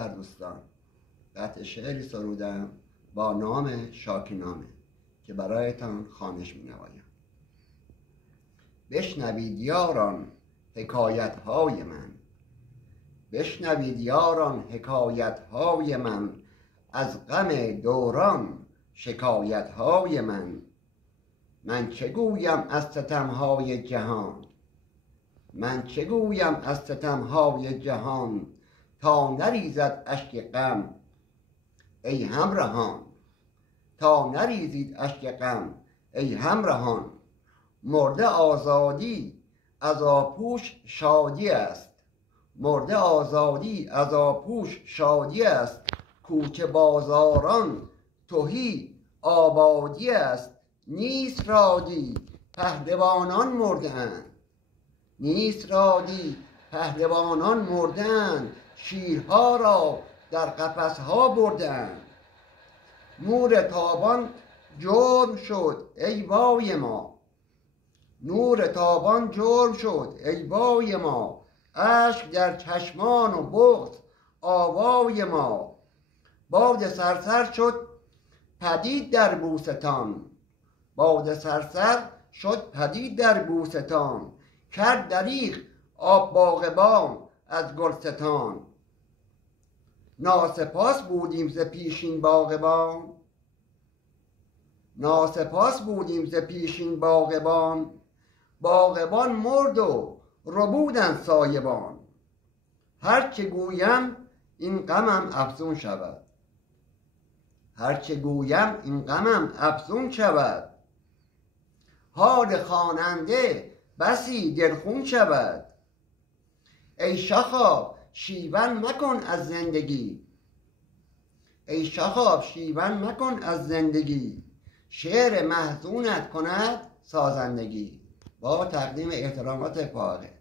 دوستان، قطع شعری سرودم با نام شاکینامه که برایتان خوانش می‌نمایم. بشنوید یاران حکایت‌های من، بشنوید یاران حکایت‌های من، از غم دوران شکایت‌های من. من چه گویم از ستم‌های جهان، من چه گویم از ستم‌های جهان، تا نریزد اشک غم ای همرهان، تا نریزید اشک غم ای همرهان. مرده آزادی عزاپوش شادی است، مرده آزادی عزاپوش شادی است. کوچه بازاران تهی آبادی است، نیست رادی پهلوانان مرده اند، نیست رادی پهلوانان مرده اند. شیرها را در قفسها بردند، نور تابان جرم شد ای وای ما، نور تابان جرم شد ای وای ما. اشک در چشمان و بغض آوای ما، باد صرصر شد پدید در بوستان، باد صرصر شد پدید در بوستان. کرد دریغ آب باغبان از گلستان، ناسپاس بودیم ز پیشین باغبان، ناسپاس بودیم ز پیشین باغبان. باغبان مرد و ربودند سایبان، هرچه گویم این غمم افزون شود، هرچه گویم این غمم افزون شود. حال خواننده بسی دلخون شود، ای شخاب شیون مکن از زندگی، ای شخاب شیون مکن از زندگی. شعر محزونت کند سازندگی. با تقدیم احترامات فائقه.